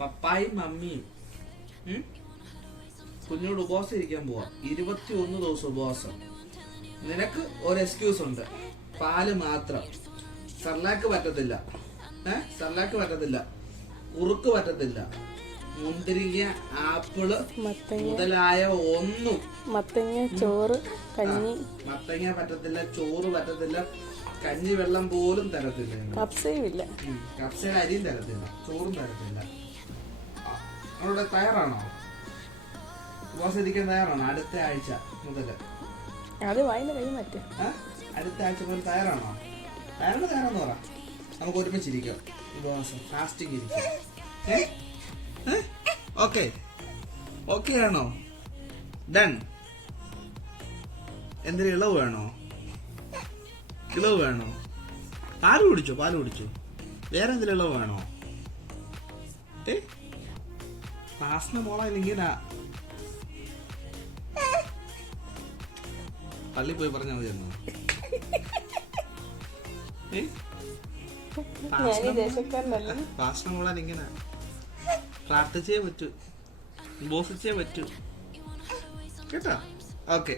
പപ്പായും മമ്മിയും കുഞ്ഞോട് ഉപവാസം ഇരിക്കാൻ പോവാ. 21 ദിവസം ഉപവാസം. നിനക്ക് ഒരു എക്സ്ക്യൂസ് ഉണ്ട്, പാല് മാത്രം. സർലാക്ക് പറ്റത്തില്ല, സർലാക്ക് പറ്റത്തില്ല, ഉറുക്ക് പറ്റത്തില്ല, മുന്തിരിങ്ങ, ആപ്പിള് മുതലായ ഒന്നും. മത്തങ്ങ, ചോറ്, കഞ്ഞി. മത്തങ്ങ പറ്റത്തില്ല, ചോറ് പറ്റത്തില്ല, കഞ്ഞി വെള്ളം പോലും തരത്തില്ല. കപ്സയും ഇല്ല, കപ്സയുടെ അരിയും തരത്തില്ല, ചോറും തരത്തില്ല. അവിടെ തയ്യാറാണോ? ഉപവാസം ഇരിക്കാൻ തയ്യാറാണോ? അടുത്ത ആഴ്ച മുതല് അത് വായിന്ന് കൈ മാറ്റും. അടുത്ത ആഴ്ച മുതൽ തയ്യാറാണോ? തയ്യാറാന്ന് പറ, നമുക്ക് ഒരുമിച്ചിരിക്കാം. ഉപവാസം ഫാസ്റ്റിംഗ് ഇരിക്കാം. ഓക്കെ ഓക്കെ ആണോ? ഡൺ. എന്തെങ്കിലും ഇളവ് വേണോ? ഇളവ് വേണോ? പാല് കുടിച്ചോ? പാല് കുടിച്ചോ? വേറെ എന്തെങ്കിലും ഇളവ് വേണോ? ക്ലാസ്സിന് മോളെ ഇങ്ങനെ പള്ളി പോയി പറഞ്ഞാൽ മതി എന്നോ? ഭാഷണം മോളാൻ ഇങ്ങനെ പ്രാർത്ഥിച്ചേ പറ്റൂ, ബോസിച്ചേ പറ്റൂ കേട്ടോ. ഓക്കെ,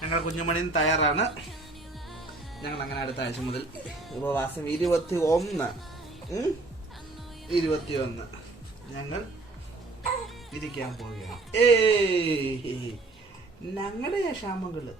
ഞങ്ങളുടെ കുഞ്ഞുമണിയും തയ്യാറാണ്. ഞങ്ങൾ അങ്ങനെ അടുത്ത ആഴ്ച മുതൽ ഉപവാസം 21 ഞങ്ങൾ ഇരിക്കാൻ പോവുകയാണ്. ഞങ്ങളുടെ ക്ഷാമങ്ങള്